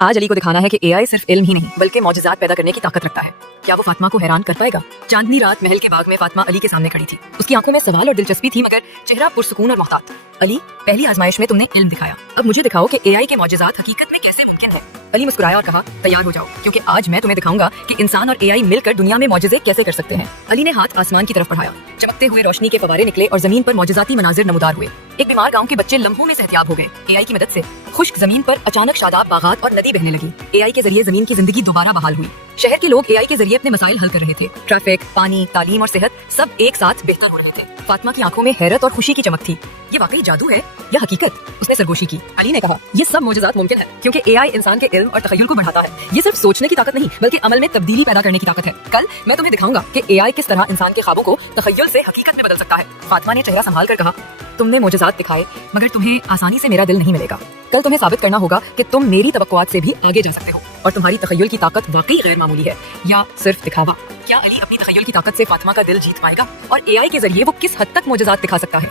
आज अली को दिखाना है कि एआई सिर्फ इल्म ही नहीं बल्कि मौजज़ात पैदा करने की ताकत रखता है। क्या वो फातिमा को हैरान कर पाएगा? चांदनी रात महल के बाग में फातिमा अली के सामने खड़ी थी। उसकी आंखों में सवाल और दिलचस्पी थी, मगर चेहरा पुरसुकून और मोहतात। अली, पहली आजमाइश में तुमने इल्म दिखाया, अब मुझे दिखाओ कि एआई के मौजज़ात हकीकत में कैसे मुमकिन है। अली मुस्कुराया और कहा, तैयार हो जाओ, क्योंकि आज मैं तुम्हें दिखाऊंगा कि इंसान और एआई मिलकर दुनिया में मौजज़े कैसे कर सकते हैं। अली ने हाथ आसमान की तरफ बढ़ाया। चमकते हुए रोशनी के फवारे निकले और जमीन पर मौजज़ाती मनाजिर नमूदार हुए। एक बीमार गांव के बच्चे लम्हों में सेहतियाब हो गए। एआई की मदद से खुश्क जमीन पर अचानक शादाब बागात और नदी बहने लगी। एआई के जरिए जमीन की जिंदगी दोबारा बहाल हुई। शहर के लोग एआई के जरिए अपने मसाइल हल कर रहे थे। ट्रैफिक, पानी, तालीम और सेहत सब एक साथ बेहतर हो रहे थे। फातिमा की आंखों में हैरत और खुशी की चमक थी। ये वाकई जादू है या हकीकत? उसने सरगोशी की। अली ने कहा, ये सब मौजज़ात मुमकिन है क्योंकि एआई इंसान के इल्म और तखय्युल को बढ़ाता है। ये सिर्फ सोचने की ताकत नहीं बल्कि अमल में तब्दीली पैदा करने की ताकत है। कल मैं तुम्हें दिखाऊंगा कि एआई किस तरह इंसान के ख्वाबों को तखय्युल से हकीकत में बदल सकता है। फातिमा ने चेहरा संभाल कर कहा, तुमने मौजज़ात दिखाए, मगर तुम्हें आसानी से मेरा दिल नहीं मिलेगा। कल तुम्हें साबित करना होगा कि तुम मेरी तवक्कुआत से भी आगे जा सकते हो और तुम्हारी तखय्युल की ताकत वाकई गैर मामूली है या सिर्फ दिखावा। क्या अली अपनी तखय्युल की ताकत से फातिमा का दिल जीत पाएगा और एआई के जरिए वो किस हद तक मौजज़ात दिखा सकता है?